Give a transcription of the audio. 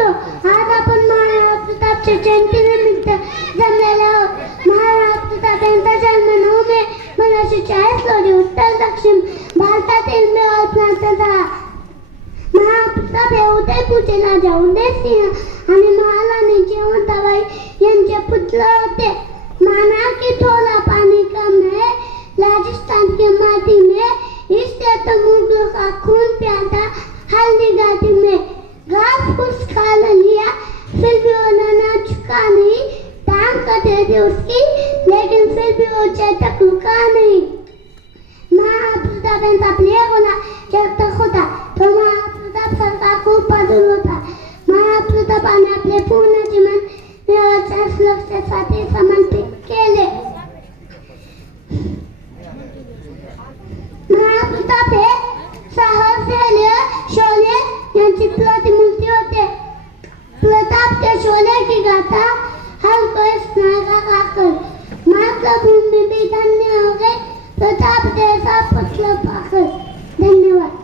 करतो. आज आपण महाराणा प्रतापच्या जयंतीनिमित्त जमलेले आहोत. महाराणा प्रताप यांचा जन्म 9 मे 1940 रोजी उत्तर दक्षिण भारतातील मेवाड प्रांतात झाला. महाप्रताप हे उदयपूरचे राजा उदयसिंह आणि महाराणी जयवंताबाई यांचे पुत्र होते. माना की थोड़ा पानी कम है राजस्थान की माटी में, इससे तो मुगलों का खून प्यादा हल्दी घाटी में. घास फूस खा लिया फिर भी उन्होंने झुका नहीं. टांग कर दे दी उसकी लेकिन फिर भी वो चेतक रुका नहीं. महाप्रताप यांचा प्रिय गुन्हा चेतक होता. तो महाप्रताप सारखा खूप बहादूर होता. महाप्रतापाने आपले पूर्ण जीवन मेवाडच्या सुरक्षेसाठी समर्पित केले. महाप्रताप हे साहसी शौर्य यांची प्रतिमूर्ति होते. प्रताप के शौर्य की गाथा हर कोई सुनाएगा कर. मातृभूमि भी धन्य हो गई प्रताप जैसा पुत्र पाकर. धन्यवाद.